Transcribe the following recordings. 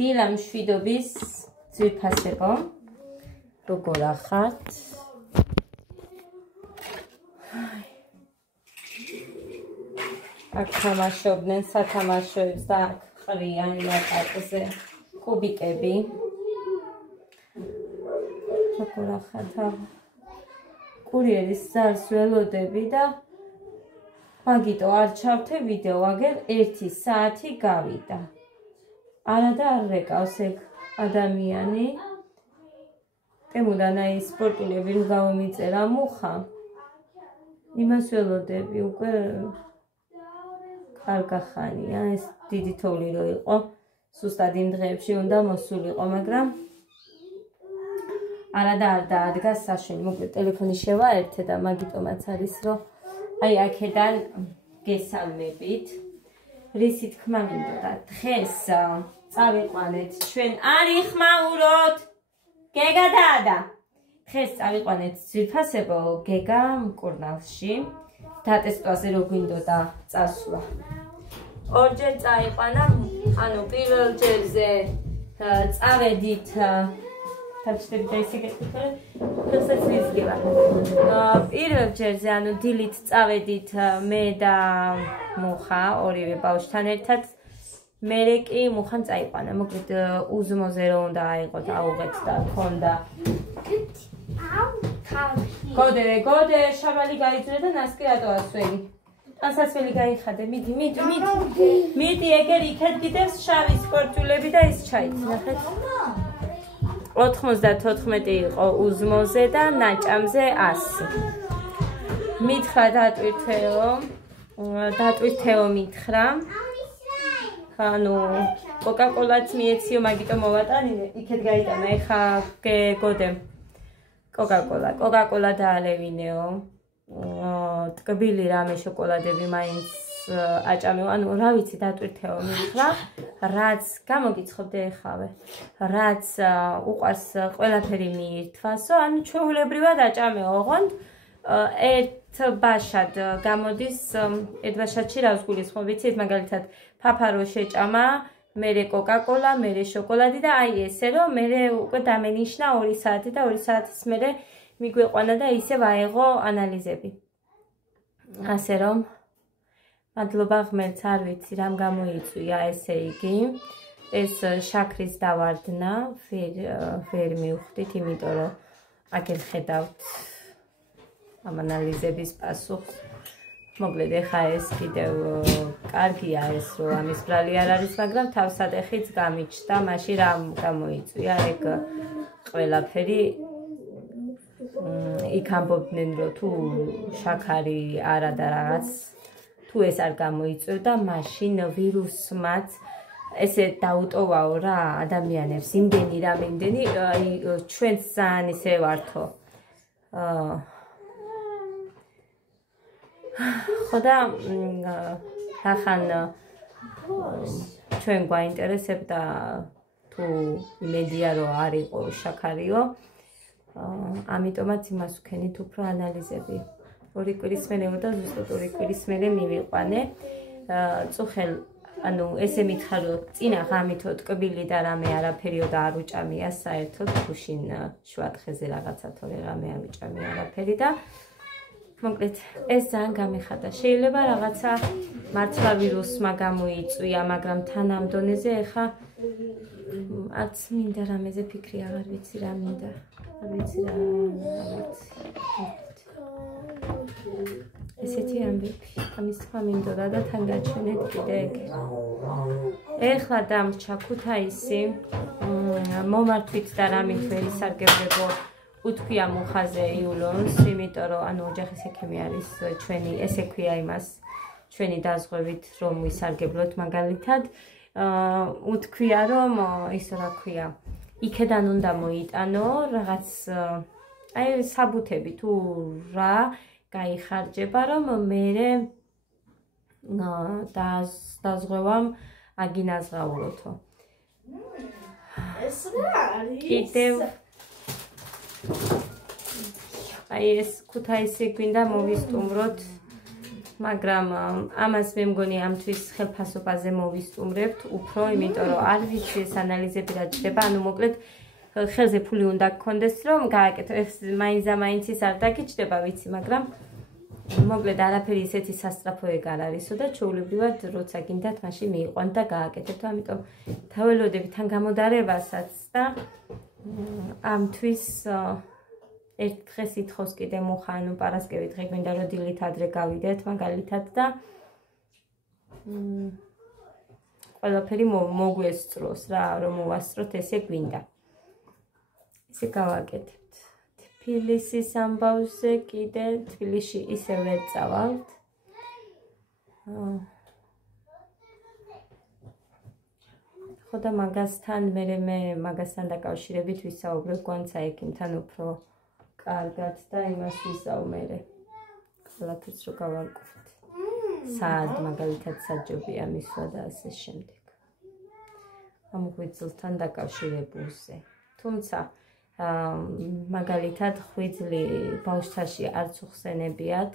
დილა მშვიდობის ძვირფასებო, როგორ ახართ? აქ თამაშობდნენ სათამაშოებს და აქ ყრიან ლაპარაკზე კუბიკები. როგორ ახართ? კურიერის ზარს ველოდები და მაგიტო არ ჩავთე ვიდეო, აგერ 1 საათი გავიდა. არა და არ რეკავს ეგ ადამიანი. ტემუდან აი სპორტულები რო გამომიწერა მუხა. იმას ველოდები უკვე კარგახანია, ეს დიდი თოვლი რო იყო, სუსტად იმ დღეებში უნდა მოსულიყო, მაგრამ არა და არ დაადგა საშენი. მოკლედ ტელეფონი შევაერთე და მაგიტომაც არის რომ აი აქედან გესალმებით. რისი თქმა მინდოდა დღეს წავიყვანეთ ჩვენ არიხმაუროთ გეგა და ადა. დღეს წავიყვანეთ ძვირფასებო გეგა მკურნალში. დატესტვაზე რო გვინდოდა წასვლა. ორჯერ წაიყვანა, ანუ პირველ ჯერზე წავედით თავშტები და ისე გეკითხე, როდესაც ვიზგება. პირველ ჯერზე, ანუ დილით წავედით მე და მუხა, ორივე ბავშვთან ერთად. მერე კი მუხამ წაიყვანა. მოკლედ უზმოზე რო უნდა აიყოთ, აუღეთ და ქონდა. გოდე, შაბალი გაიძრე და ნასკი რატო ასველი? ასასველი გაიხადე, მიდი, ეგერ იქეთ კიდევ შავი სპორტულები და ის ჩაით, ნახეთ. 94 იყო უზმოზე და ნაჭამზე 100. მითხრა დატვირთეო მითხრა. ანუ კოკაკოლაც მიეციო, მაგიტო მოვატანინე, იქეთ გაიტანა, ეხა გოდემ. კოკაკოლა დაალევინეო. ტკბილი რამე შოკოლადები მაინც აჭამეო, ანუ რა ვიცი დატვირთეო მითხრა, რაც გამოგიცხობდე ეხავე, რაც უყვარს ყველაფერი მიირთვასო, ანუ ჩვეულებრივად აჭამეო, ოღონდ ერთ ბაშად გამოდის, ერთ ბაშადში რავს გულისხმობ, ვიცით, მაგალითად ფაფარო შეჭამა, მერე კოკაკოლა, მერე შოკოლადი და აი ესე რომ მერე უკვე დამენიშნა 2 საათი და 2 საათის მერე მიგვეყვანა და ისე ვაეღო ანალიზები. ასე რომ მადლობა ღმერთს, არ ვიცი რამ გამოიწვია ესე იგი. ეს შაქრის დავარდნა, ვერ მივხვდით, იმიტომ რომ აგერ ხედავთ ამ ანალიზების პასუხს. მოკლედ ეხა ეს კიდევ კარგია ეს რომ ამის ბრალი არ არის, მაგრამ თავსატეხიც გამიჩნდა, მაშინ რამ გამოიწვია ეგ ყველაფერი. იქ ამბობდნენ რომ თუ შაქარი არა და რაღაც თუ ეს არ გამოიწვევდა, მაშინ ვირუსმაც ესე დაუტოვაო რა ადამიანებს იმდენი რამდენი აი ჩვენც ძალიან ისე ვართო. ხოდა ახან ჩვენ გვაინტერესებდა თუ იმედია რომ არ იყო შაქარიო. ამიტომაც იმას ვქენით უფრო ანალიზები. 2 კვირის მერე და ზუსტად 2 კვირის მერე მივიყვანე. წუხელ, ანუ ესე მითხრა რომ წინა ღამითო ტკბილი და რამე არაფერიო და არ უჭამია საერთოდ, გუშინ შუადღეზე რაღაცა თორე რამე არ უჭამია არაფერი და მოკლედ ეს ძალიან გამიხადა. შეიძლება რაღაცა მართლა ვირუსმა გამოიწვია, მაგრამ თან ამ დონეზე ეხა არც მინდა რამეზე ფიქრი აღარ ვიცი რა მინდა. არ ვიცი რა, ესეთი ამბები. ამის თქმა მინდოდა და თან გაჩვენეთ კიდე ეგ. ეხლა დამრჩა ქუთაისი, მომართვით და რამით ვერ ისარგებლებო უთქვია მუხაზე იულონს, იმიტომ რომ ანუ ოჯახის ექიმი არის ჩვენი, ესე ქვია იმას, ჩვენი დაზღვევით რომ ვისარგებლოთ მაგალითად. უთქვია რომ ისე რა ქვია, იქედან უნდა მოიტანო რაღაც აი საბუთები თუ რა გაიხარჯება, რომ მერე დაზღვევამ აგინაზღაუროთო. ეს რა არის? კიდევ აი ეს ქუთაისი გვინდა მოვისტუმროთ მაგრამ ამას მე მგონი ამთვის ხელფასობაზე მოვისტუმრებთ უფრო, იმიტომ რომ არ ვიცი ეს ანალიზები რა ჩდება, ანუ მოკლედ ხელზე ფული უნდა გქონდეს რომ გააკეთო. ეს მაინც ის არ დაგიჩნდება ვიცი, მაგრამ მოკლედ არაფერი ისეთი სასწრაფო ეგ არ არისო და ჩვეულებრივად როცა გინდათ მაშინ მიიყვანთ და გააკეთებთ. ამიტომ დაველოდებით თან გამოდარებასაც და ამთვის ერთ დღეს ითხოვს კიდე მუხა, ანუ პარასკევი დღე გვინდა რომ დილით ადრე გავიდეთ მაგალითად და ყველაფერი მოგვესწროს რა, რომ მოვასწროთ ესე გვინდა. ესე გავაკეთებთ. თბილისის ამბავზე კიდე თბილისში ისე ვერ წავალთ. ხო და მაგასთან მე მაგასთან დაკავშირებით ვისაუბრებ გვანცა ექიმთან უფრო კარგად და იმას ვისაუმერე. ყველაფერს რო გავაკეთებთ. სად მაგალითად საჯობია მისვა და ასე შემდეგ. ამ ღვიძლთან დაკავშირებულზე. თუმცა მაგალითად ღვიძლი ბავშვთაში არც უხსენებიათ.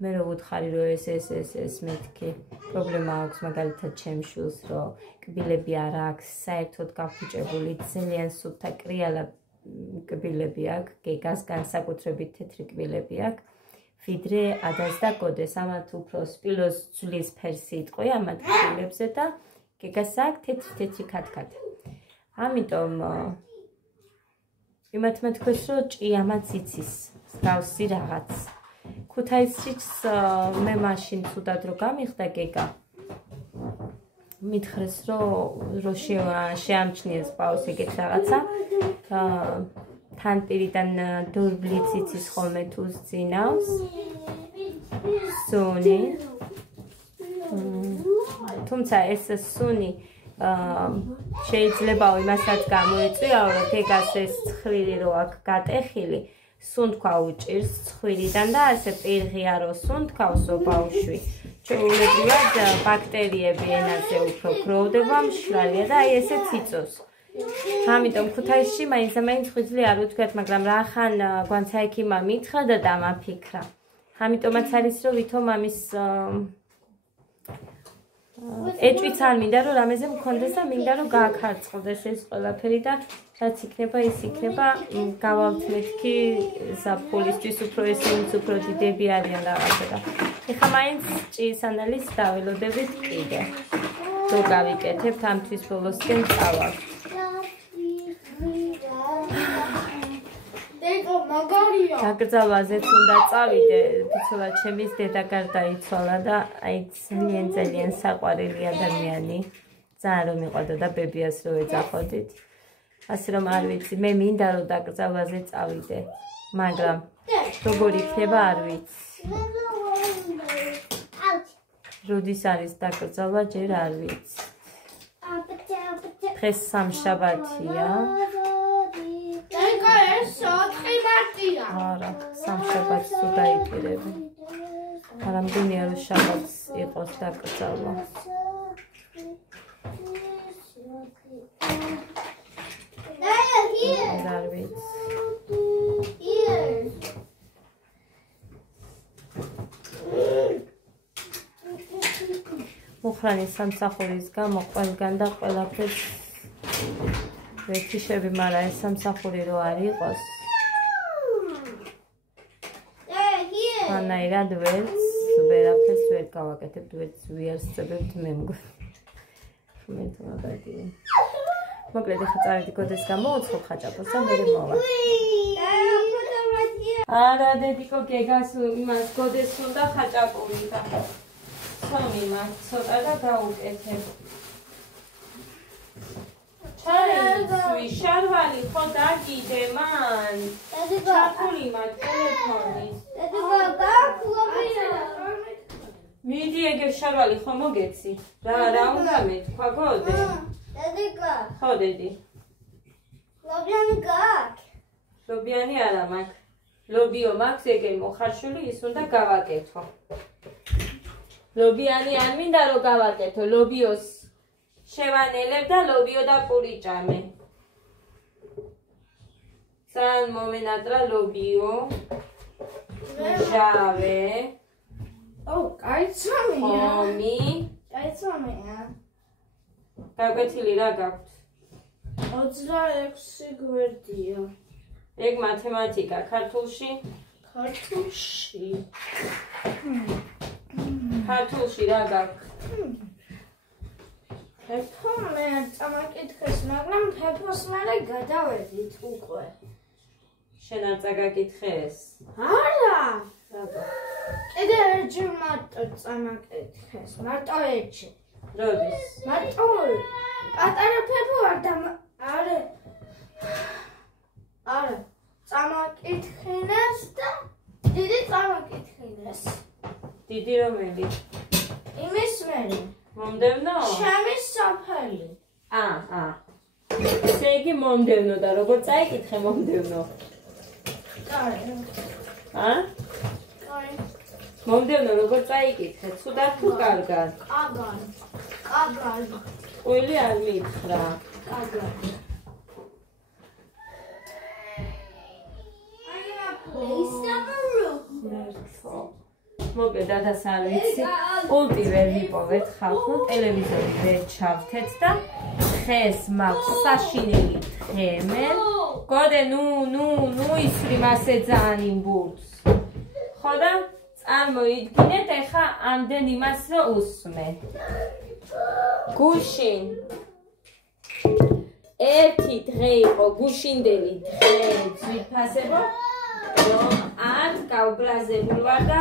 მე რო ვუთხარი რომ ეს მეთქი პრობლემა აქვს მაგალითად ჩემს შვილს რომ კბილები არ აქვს, საერთოდ გაფუჭებული, ძალიან სუფთა კრიალა კბილები აქვს, გეგას განსაკუთრებით თეთრი კბილები აქვს. ვიდრე ადას და გოდეს, ამათ უფრო სპილოს ძვლის ფერსი იტყვი ამათ კბილებზე და გეგას აქვს თეთრი ქათქათა. ამიტომ იმათ მეთქვეს რომ ჭიამაც იცის მსგავსი რაღაც. ქუთაისშიც მე მაშინ ცუდად რო გამიხდა გეგა. მითხრეს რომ შეამჩნიეს პაუს ეგეთ რაღაცა. თან პირიდან დორბლიც იცის ხოლმე თუ ზინავს. სუნი. თუმცა ეს სუნი შეიძლება იმასაც გამოიწვიაო რომ გეგას ეს ცხვირი რო აქ გატეხილი სუნთქვა უჭირს ცხვირიდან და ასე პირღია რო სუნთქავსო ბავშვი ჩვეულებრივად ბაქტერიები ენაზე უფრო გროვდება მშრალია და აი ესეც იწოს. ამიტომ ქუთაისში მაინც ღვიძლი არ უთქვათ, მაგრამ რახან გვანცა ექიმა მითხრა და დამაფიქრა. ამიტომაც არის რომ ვითომ ამის ეჭვიც არ მინდა რომ რამეზე მქონდეს და მინდა რომ გააქარწყლდეს ეს ყველაფერი და რაც იქნება ის იქნება. გავალთ მეთქი ზაფხულისთვის უფრო ესენიც უფრო დიდები არიან რაღაცა და ეხლა მაინც ჭიის ანალიზს დაველოდებით კიდე რო გავიკეთებთ ამთვის ბოლოსკენ წავალთ. დაკრძალვაზეც უნდა წავიდე, ვიცოლა ჩემის დედა გარდაიცვალა და აი ძალიან საყვარელი ადამიანი, ძალიან რომ მიყვარდა და ბებიას რო ეძახოდით. ასე რომ არ ვიცი, მე მინდა რომ დაკრძალვაზე წავიდე, მაგრამ როგორ იქნება არ ვიცი. როდის არის დაკრძალვა ჯერ არ ვიცი. დღეს სამშაბათია. არა, სამშაბათს თუ დაიპირები. არა მგონია რომ შაბათს იყოს დაკრძალვა. არ ვიცი. მუხრანი სამსახურის გამო ყველგან და ყველაფერს ვეთიშები, მაგრამ ეს სამსახური რო არ იყოს ანაირად ვერაფერს ვერ გავაკეთებთ, ვერც ვიარსებებთ მე მგონი. მოკლედ ეხლა წავიდი გოდეს გამოვუცხობ ხაჭაპურს და მე მოვა. არა დედიკო გეგას იმას გოდეს უნდა ხაჭაპური და სომი მას ცოტა და გაუკეთებ. ჩაი შარვალი ხო დაგიდე მან. ჩაფული მაგ ტელეფონი. მიდი ეგ შარვალი ხო მოგეცი. რა უნდა მეთქვა გოდე? დედიკა. ხო დედი. ლობიანი გაქვს. ლობიანი არა მაქვს. ლობიო მაქვს ეგ მოხარშული ის უნდა გავაკეთო. ლობიანი არ მინდა რომ გავაკეთო, ლობიოს შევანელებ და ლობიო და პურიჭამე. ძალიან მომენატრა ლობიო. ჟავე. კაიცომია. ხომი. კაიცომია. გაკვეთილი რა გაქვთ? 26 გვერდია. ეგ მათემატიკა ქართულში? ქართულში რა გაქვთ? ფეფო მე წამაკითხეს, მაგრამ ფეფოს მერე გადავედით უკვე. შენ არ წაგაკითხეს? არა! რა გაქვთ? კიდე ერჯერ მარტო წამაკითხეს, მარტო ერჯერ. როდის? მარტო პატარა ფეფო არ და არა წამაკითხინეს და დიდი წამაკითხინეს. დიდი რომელი? იმის მერე. მომდევნო? ჩემის სოფელი. ესე იგი მომდევნო და როგორ წაიკითხე მომდევნო? კაი. მომდევნო როგორ წაიკითხე? ცუდად თუ კარგად? კარგად. ყველი არ მითხრა. კარგად. მოკლედ დადას არ ვიცი, პულტი ვერ ვიპოვეთ ხალხო, ტელევიზორი ვერ ჩავთეთ და ხეს მაქვს საშინელი თხემე. გოდე ნუ ისრი მასე ძალიან იმ ბურთს. ხო და წარმოიდგინეთ ეხა ამდენ იმას რო უსმე. გუშინ ერთი დღე იყო გუშინდელი დღე ძვირფასებო, რომ არ გავგლაზებული ვარ და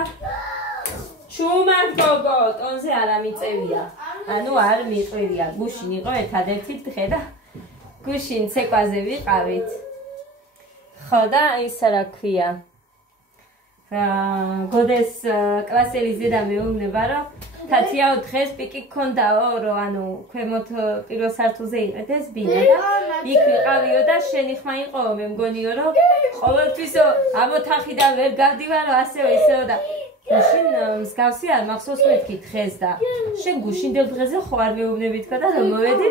ჩუმად გოგო, ტონზე არ ამიწევია. ანუ არ მიყვირია. გუშინ იყო ერთადერთი დღე და გუშინ ცეკვაზე ვიყავით. ხო და ისა რა ქვია. გოდეს კლასელი ზედა მეუბნება, რომ თათიაო დღეს პიკი გქონდაო, რომ ანუ ქვემოთ პირველ სართულზე იყედეს ბინა და იქ ვიყავიო და შენი ხმა იყოო, მე მგონიო, რომ ყოველთვისო ამ ოთახიდან ვერ გავდივარო, ასეო ისეო და გუშინ მსგავსი არ მახსოვს მეთქი დღეს და შენ გუშინდელ დღეზე ხო არ მეუბნები თქვა და რომ მოვედი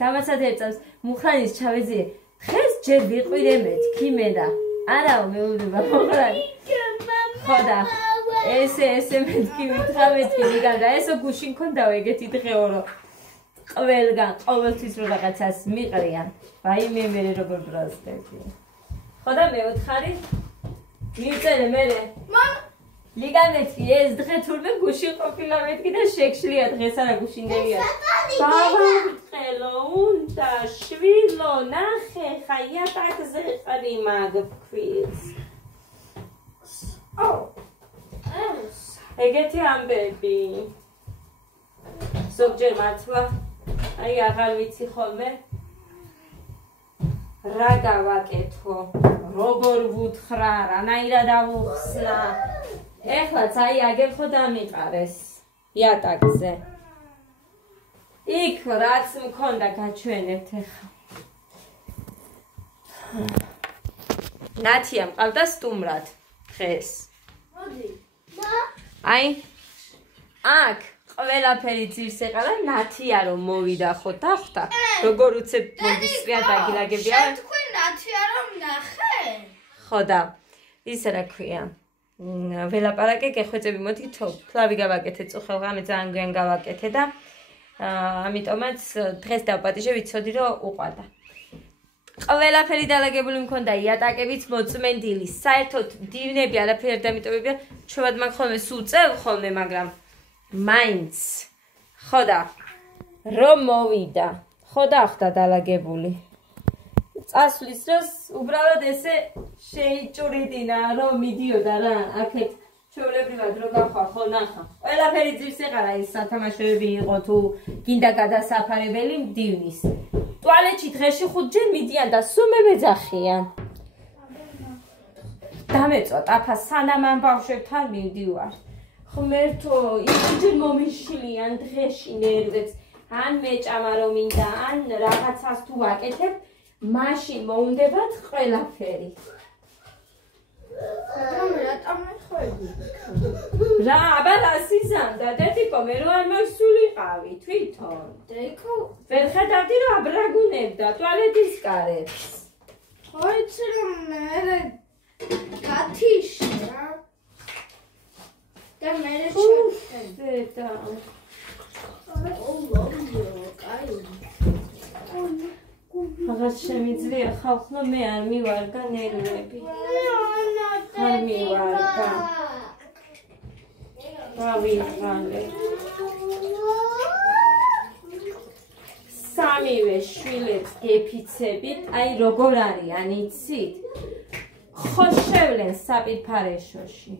დამაცად ერთწამს მუხრანის ჩავეზიე დღეს ჯერ ვიყვირე მეთქი მე და არაო მეუბნება მუხრანი ხო და ესე მეთქი ვითხრა მეთქი მიგან და ესო გუშინ ქონდაო ეგეთი დღეო რომ ყველგან ყოველთვის რო რაღაცას მიყრიან ვაიმე მე როგორ ბრაზდები ხო და მეოთხარი მიწერე მე ლიგანეთი ეს დღე თურმე გუშინ ყოფილა მეთქი და შექშლია დღეს არა გუშინდელია ბაბა მწყელო უნდა შვილო ნახე ხა იატაკზე ყრი მაგქვით ეგეთი ამბები ზოგჯერ მართლა აი აღარ ვიცი ხოლმე რა გავაკეთო როგორ ვუთხრა რანაირად ავუხსნა ეხლაც აი აგერ ხო დამიყარეს იატაკზე იქ რაც მქონდა გაჩვენებთ ეხლა ნათია მყავდა სტუმრად დღეს მოდი აი აქ ყველაფერი ძირს ეყალა ნათია რომ მოვიდა ხო დახვდა როგორ უცებ მოდისვია დაგილაგებია შენ თქვენ ნათია რომ ნახე ხო და ისა რა ქვია ველაპარაკე გეხვეწები მოდი თლავი გავაკეთე წუხელღამე ძალიან გვიან გავაკეთე და ამიტომაც დღეს დავპატიჟე ვიცოდი რომ უყვარდა ყველაფერი დალაგებული მქონდა იატაკებიც მოწმენდილი საერთოდ დივნები არაფერი არ დამიტოვებია ჩვევად მაგ ხოლმე სულ წევ ხოლმე მაგრამ მაინც ხო და რომ მოვიდა ხო და ახდა დალაგებული წასვლის დროს უბრალოდ ესე შეიჭურიდინა რომ მიდიოდა რა აქეთ ჩვეულებრივად რო გახვა ხო ნახა ყველაფერი ძირს ეყარა ის სათამაშოები იყო თუ გინდა გადასაფარებელი მდივნის ტუალეტში დღეში 5 ჯერ მიდიან და სულ მე მეძახიან დამეწვა ტაფა სანამ ამ ბავშვებთან მივდივარ ხმერთო იჯერ მომიშლიან დღეში ნერვებს ან მეჭამა რომ მინდა ან რაღაცას თუ ვაკეთებ მაშინ მოუნდებათ ყველაფერი რატომ მეხვედი რა აბა რა სიზამდა დედიკო მე რო არ მოსულიყავი თვითონ დედიკო ვერ ხედავდი რომ აბრაგუნებდა ტუალეტის კარებს ხო იცი რომ მე გათიშა და მე შევხედე. დედა. აღარ შემიძლია ხალხო მე არ მივარგა ნერვები. არ მივარგა. გავიღალე. სამივე შვილებს გეფიცებით, აი როგორ არიან იცით? ხო შევლენ საპირფარეშოში.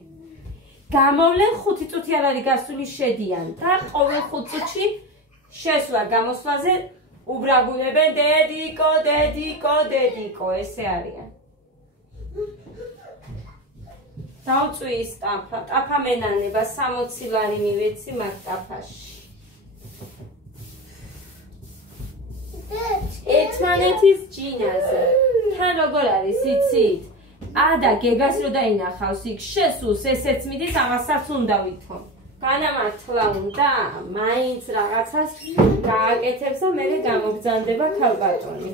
გამოვლენ 5 წუთი არ არის გასული შედიან და ყოველ 5 წუთში შესვლა გამოსვლაზე უბრაგულებენ დედიკო, დედიკო, დედიკო, ესე არიან. დავწვი ის ტაფა, ტაფა მენანება 60 ლარი მივეცი მაგ ტაფაში. ერთმანეთის ჯინაზე. თან როგორ არის იცით? და გეგას რო დაინახავს იქ შესულს ესეც მიდის ამასაც უნდა ვითომ. განამართლა უნდა, მაინც რაღაცას გააკეთებს და მერე გამოგზანდება ქალბატონი.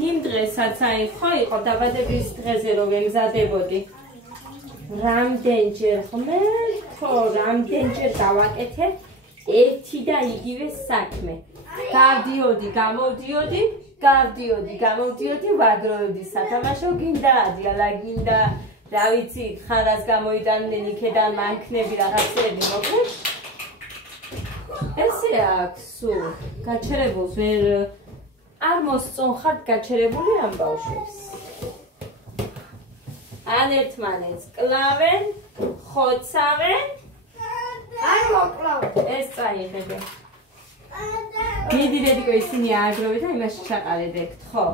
იმ დღესაც აი ხო იყო დაბადების დღეზე რომ ემზადებოდი. რამდენჯერ ღმერთო, რამდენჯერ დავაკეთებ ერთი და იგივე საქმე. გავდიოდი, გამოდიოდი, გავდიოდი, გამოდიოდი, ვაგროვებდი სათამაშო, გინდა ადიალა, გინდა რა ვიცი, ხარას გამოიტანდნენ იქედან მანქნები რაღაცები მოკლედ. ესე აქვს სულ გაჩერებულს ვერ არ მოსწონხარ გაჩერებული ამ ბავშვებს. ან ერთმანეთს კლავენ, ხოცავენ. არ მოკლავ. ეს წაიღებე. მიდი დედიკო ისინი ააგროვე და იმაში ჩაყალედეთ, ხო?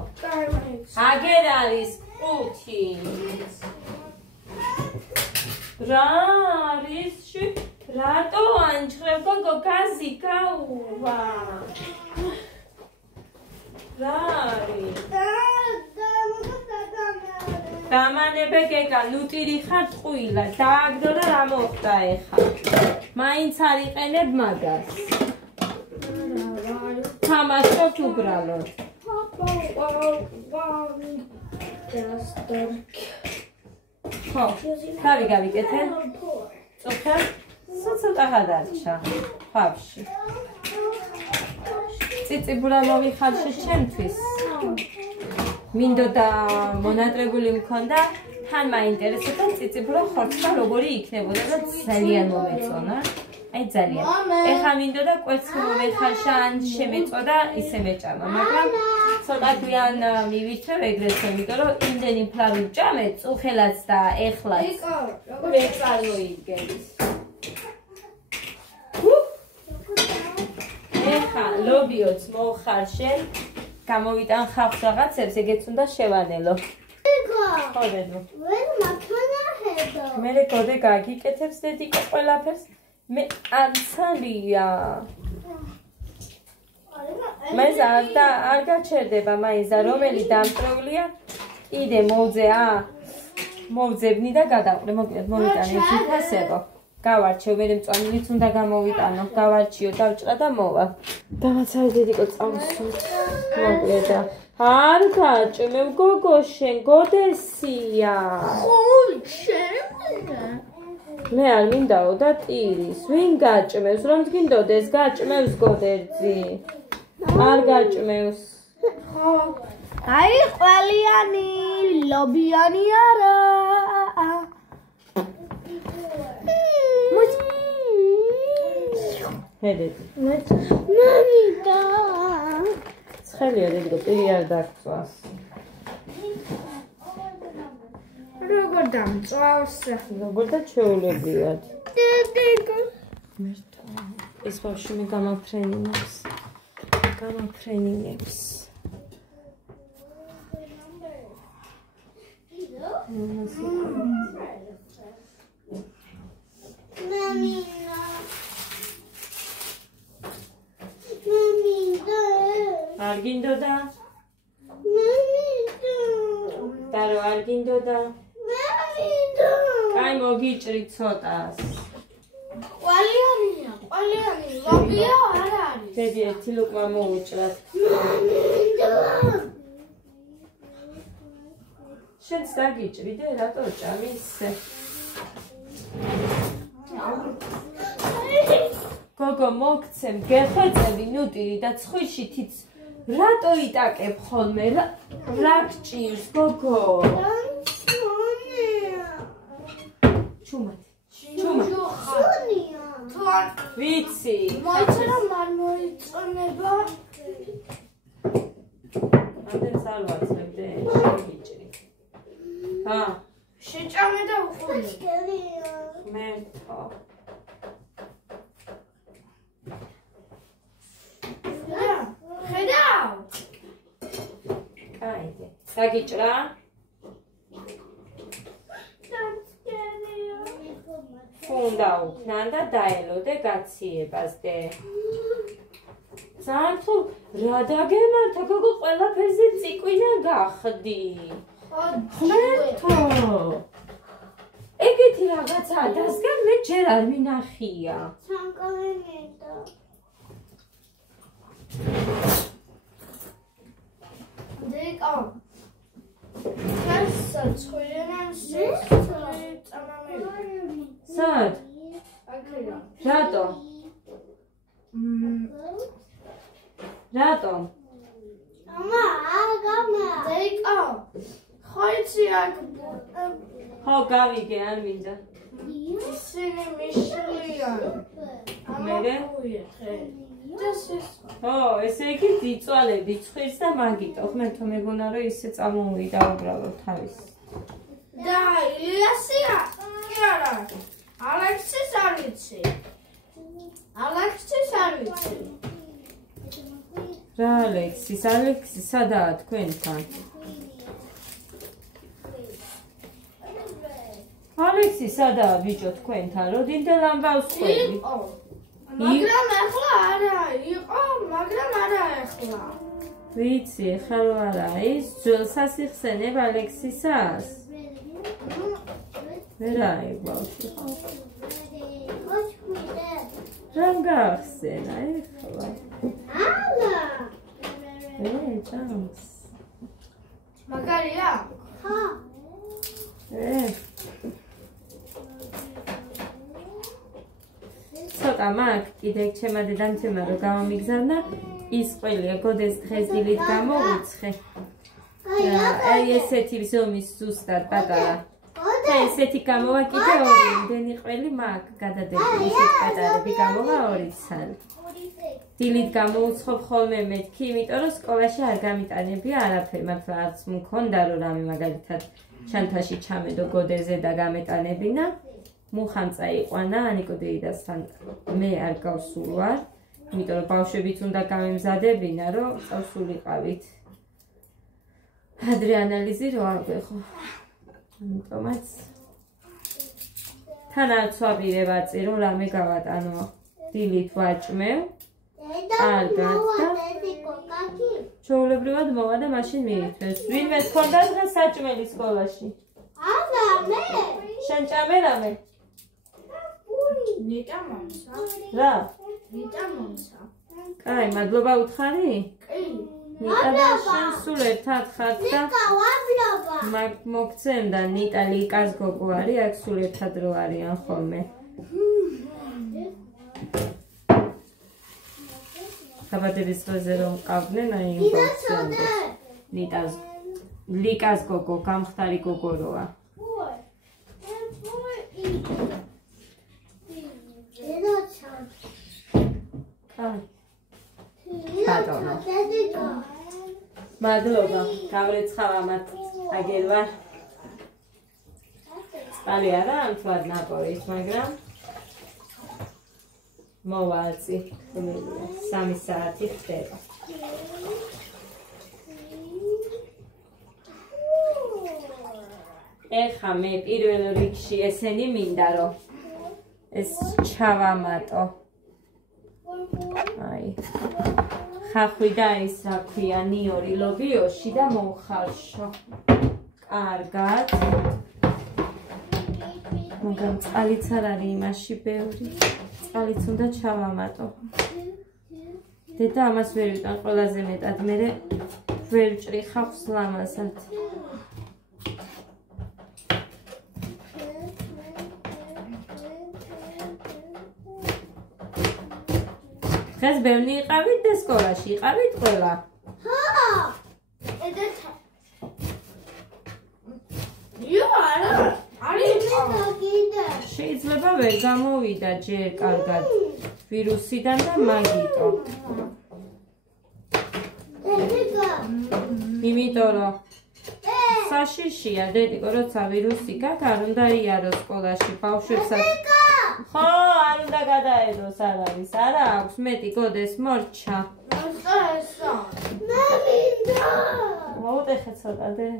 აგერ არის 5. რა არის? რატო ანჩხრებ გოგო გაზი გაუვა? რა არის? დამანებე გეკა, ლუტირი ხარ ტყუილა, დააგდო და რა მოხდა ეხა? მაინც არ იყენებ მაგას. თამაშობთ უბრალოდ. ხო, თავი გავიკეთე. წუხა, ცოტა გადარჩა, ხავში. ციციბურა მოვიხარშე ჩემთვის. მინდოდა მონატრებული მქონდა, თან მაინტერესებდა ციციბურა ხორცვა როგორი იქნებოდა და ძალიან მომეწონა. აი ძალიან. ეხა მინდოდა კვერცხი მომეხარშა ან შემეწოდა ისე მეჭამა, მაგრამ ცოტა გვიან მივიჩნევ ეგრეთ, იმიტომ რომ იმდენი ფლავი ვჭამე, წუხელაც და ეხლაც. ვერ წარმოიდგენს. ეხა ლობიოც მოვხარშე, გამოვიტან ხალხს რაღაცებს, ეგეც უნდა შევანელო. ხო დედო. ვერ მაქანაჰედო. მერე გოდე გაგიკეთებს დედიკო ყველაფერს. მე ანცალია. მე არ გაჩერდება მაინც და რომელი დამტრეულია კიდე მოვძებნი და გადავყრე მოკლედ მოვიტანე ფასებო. გავარჩევ მე მწვანილიც უნდა გამოვიტანო, გავარჩიო, დავჭრა და მოვა. დამაცალე დედიკო წავსვით. მოკლედ არ გაჭმევ გოგო შენ გოდესია. მე არ მინდაო და ტირის. ვინ გაჭმევს? რომ გინდოდეს გაჭმევს გოდერძი. არ გაჭმევს. ხო. აი ყველიანი, ლობიანი არა. ჰედეთი. მამიდა. ცხელია დედიკო, პირი არ დაგწვას. როგორ დამწვავს? როგორ და ჩვეულებრივად. დედიკო. ეს ბავშვი მე გამაფრენინებს. გამაფრენინებს. მამინა. არ გინდოდა? მამიდა. და რო არ გინდოდა? მამიდა. აი მოგიჭრი ცოტას. ყვალიანია, ლობია არ არის. დედი ერთი ლუკმა მოუჭრათ. შენც დაგიჭრიდე, რატო ჭამი ისე? გოგო მოგცემ, გეხვეწები ნუტირი და ცხვიში თიც რატო იტაკებ ხოლმე? რა გჭირს, გოგო? ჩუმად. ვიცი. მოიწერა მან მოიწონება. ამდენს არ ვაცმებდე, შეგიჭრი. ჰა, შეჭამე და უყურე. მერტო. ხედავ. კაიდე. დაგიჭრა? უნდა უკნან და დაელოდე გაციებასდე. ძალიან თუ რა დაგემართა გოგო ყველაფერზე ციკვიდან გახდი. ხმერთო. ეგეთი რაღაცა დასგან მე ჯერ არ მინახია. სამკაინედა. დეკა. ცხვირენან წამამე. სად? რატო? რატო? მამა, დეკა. ხოიცი აქ ხო გავიგე არ მინდა. ისინი მიშლიან. მერე? ხო, ესე იგი დიწვალები ცხვირს და მაგიტო. ხმერთო მეგონა რომ ისე წამოვიდა უბრალოდ თავის. და ილიასია? კი არა. ალექსის არ ვიცი. ალექსის არ ვიცი. რა ალექსის? ალექსი სადაა თქვენთან? ალექსი სადაა ბიჭო თქვენთან? როდინდელ ამბავს ხვევი? მაგრამ ახლა არა, იყო, მაგრამ არა ახლა. ვიცი, ხალ არა, ის ძველსას იხსენებ ალექსისას? ვერაი ბავშვი. რამ გაახსენა ეხლა? ალა. ჭამს. მაგარია? ხო. ცოტა მაგ კიდე ჩემმა დედამთემმა რომ გამომიგზავნა ის ყველია გოდეს დღეს დილით გამოვიცხე. აი ესეთი ზომის ზუსტად პატარა. და ესეთი გამოვა კიდე ორი იმდენი ყველი მაგ გადადებული ისეთ პატარები გამოვა ორი ცალი. დილით გამოვუცხობ ხოლმე მეთქი, იმიტომ რომ სკოლაში არ გამიტანებია არაფერი, მართლა არც მქონდა რომ რამე მაგალითად ჩანთაში ჩამედო გოდეზე და გამეტანებინა. მუხამ წაიყვანა ანიკო დეიდასთან მე არ გავსულ ვარ, იმიტომ რომ ბავშვებიც უნდა გამემზადებინა, რომ წავსულიყავით. ადრე ანალიზი რო არ გვეხო. ამიტომაც თან არ ცვაპირებ აწირო რამე გავატანო. დილით ვაჭმევ. კარგად და ჩვეულებრივად მოვა და მაშინ მიიწვევს. ვინმე თქონდა დღეს საჭმელი სკოლაში? ალა მე. შენ ჭამე რამე? ნიტა მომცა. რა? ნიტა მომცა. კაი, მადლობა უთხარი? კი. ნიტა და შენ სულ ერთად ხართ და მაგ მოგცემ და ნიტა ლიკას გოგო არის, აქ სულ ერთად რო არიან ხოლმე. საბადების დღეზე რომ მყავდნენ, აი იმ ბავშვს ლიკას გოგო, გამხდარი გოგო როა. ბატონო. მადლობა, გავრეცხავ ამათ აგერ ვარ. წყალი არა ამ თვად ნაპოვით, მაგრამ მოვალწი, ხმელია, 3 საათი ხდება. ეხა მე პირველ რიგში ესენი მინდა რომ ეს ჩავამატო. აი. ხახვი და ის რა ქვია ნიორი ლობიოში და მოვხარშო. კარგად. მაგრამ წყალიც არ არის იმაში ბევრი. წყალიც უნდა ჩავამატო. დედა ამას ვერ ვიტან ყველაზე მეტად, მე ვერ ვჭრიხავს ლამაზად. დღეს ბევრი იყავით და სკოლაში იყავით ყველა? ხო. შეიძლება ვერ გამოვიდა ჯერ კარგად ვირუსიდან და მაგიტო. იმიტომ რომ საშიშია დედიკო, როცა ვირუსი გაქვს არ უნდა იაროს სკოლაში ბავშვებსაც. ხო, არ უნდა გადაედოს, არ არის, არა აქვს მეტი გოდეს მორჩა. მოუტეხე ცოტა დე.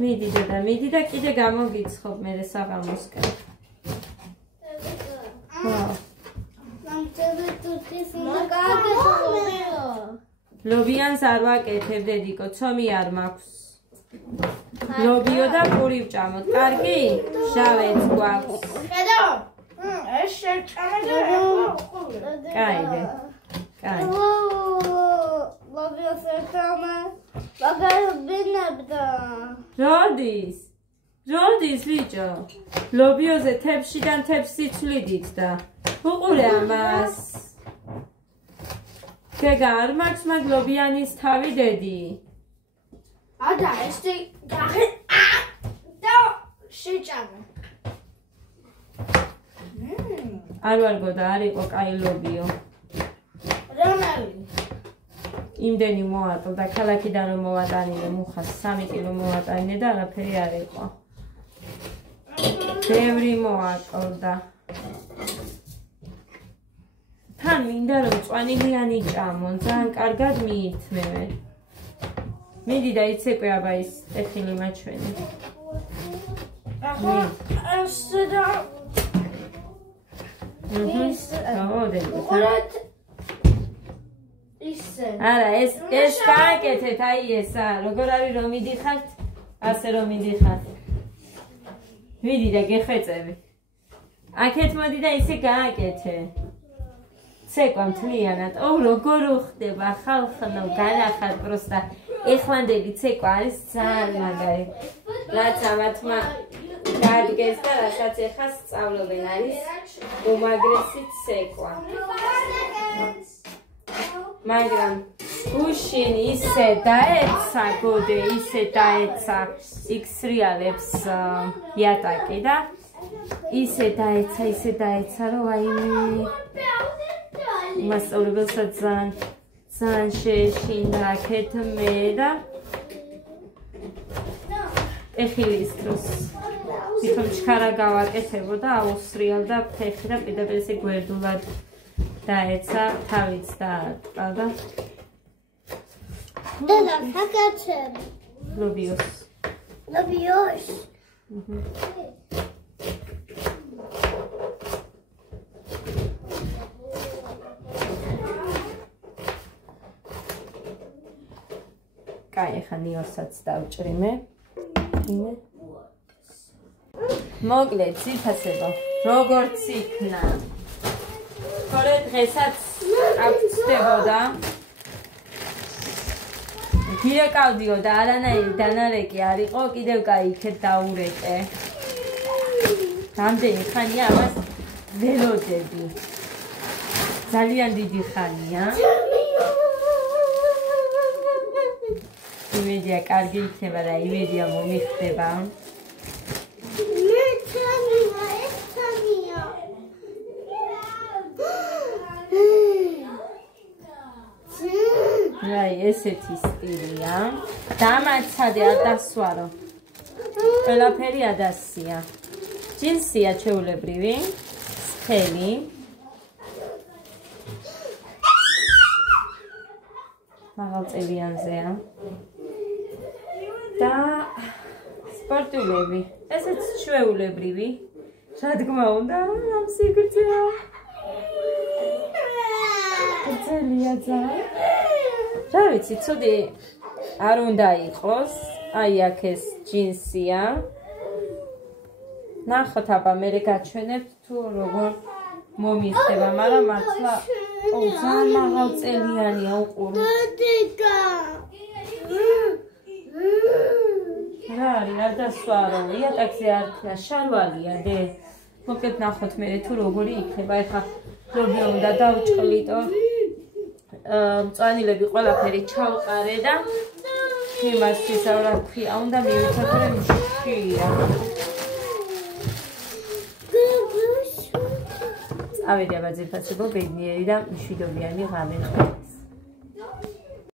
მიდი დედა, მიდი და კიდე გამოგიცხობ მერე საღამოსკენ. ხო. ლობიანს არ ვაკეთებ დედიკო, ცომი არ მაქვს. ლობიო და პური ვჭამოთ. კარგი? შავეც გვაქვს. ხედავ? ეს შეჭამე და კაი. კაი. ლობიოს ერთამა ვაგარბინებდა. როდის? როდის ბიჭო? ლობიოზე თებშიდან თებს იცვლიდით და უყურე ამას. გეგა არ მაქვს მაგ ლობიანის თავი დედი. ადა ესე გახე და შეჭამე. არ ვარგოდა, არ იყო კაი ლობიო. რომელი? იმდენი მოატო და ქალაქიდან რომ მოვატანინე მუხას 3 კილო მოვატანინე და არაფერი არ იყო. ბევრი მოაკლდა. თან მინდა რომ წვანილიანი ჭამონ, ძალიან კარგად მიირთმევენ. მიდი და იცეკვე აბა ის ტეხილი მაჩვენი. ახლა ესე და ისე. არა, ეს გააკეთეთ, აი ესა, როგორ არის რომ მიდიხართ, ასე რომ მიდიხართ. მიდი და გეხვეწები. აქეთ მოდი და ისე გააკეთე. ცეკვა მთლიანად. ო, როგორ უხდება ხალხნო, განახარ პროსტა. ეხლანდელი ცეკვა არის ძალიან მაგარი. რაც ამათმა გადგეს და რასაც ეხლა სწავლობენ, არის უმაგრესი ცეკვა. მაგრამ გუშინ ისე დაეცა გოდე, ისე დაეცა იქსრიალებს იატაკი და ისე დაეცა, რომ აიმე მასწავლებელსაც ძალიან შეეშინდა აქეთ მე და ეხილის დროს თვითონ ჩქარა გავაკეთებო და აუსრიალ და ფეხი და პირდაპირ ესე გვერდულად დაეცა, თავიც დაატყა და დედა, საკაცებ. ლობიოს. ლობიოს. კაი, ახლა ნიოსაც დავჭრი მე. მოკლედ, ციფასებო, როგორც იქნა. თორე დღესაც აღწევოდა. გირეკავდიო და არანაირი დანარეკი არ იყო, კიდევ კაი იქეთ დაურეკე. რამდენი ხანია ამას ველოდები. ძალიან დიდი ხანია. იმედია კარგი იქნება და იმედია მომიხდება. აი, ესეთი სტილია. დამაცადე არ დასვარო. ყველაფერი ადასია. ჯინსია ჩვეულებრივი, სქელი. მაღალწელიანზეა. და სპორტულები. ესეც ჩვეულებრივი. რა თქმა უნდა, ამ სიგრძეა. გრძელია ძალიან. რა ვიცი, ცუდი არ უნდა იყოს. აი აქ ეს ჯინსია. ნახოთ აბა მე გაჩვენებთ თუ როგორ მომიხდება, მაგრამ მართლა ძალიან მაღალწელიანია უყურო. რა არის, არ დასვარო, იატაკზე არ ქნა, შარვალია დე. მოკლედ ნახოთ მე თუ როგორი იქნება. ეხლა ლობი უნდა დავჭყლიტო. მწვანილები ყველაფერი ჩავყარე და იმას ისა რა ქვია, უნდა მივიცადო რომ მშვიდია. წავედი აბა ძირფასებო ბედნიერი და მშვიდობიანი ღამე.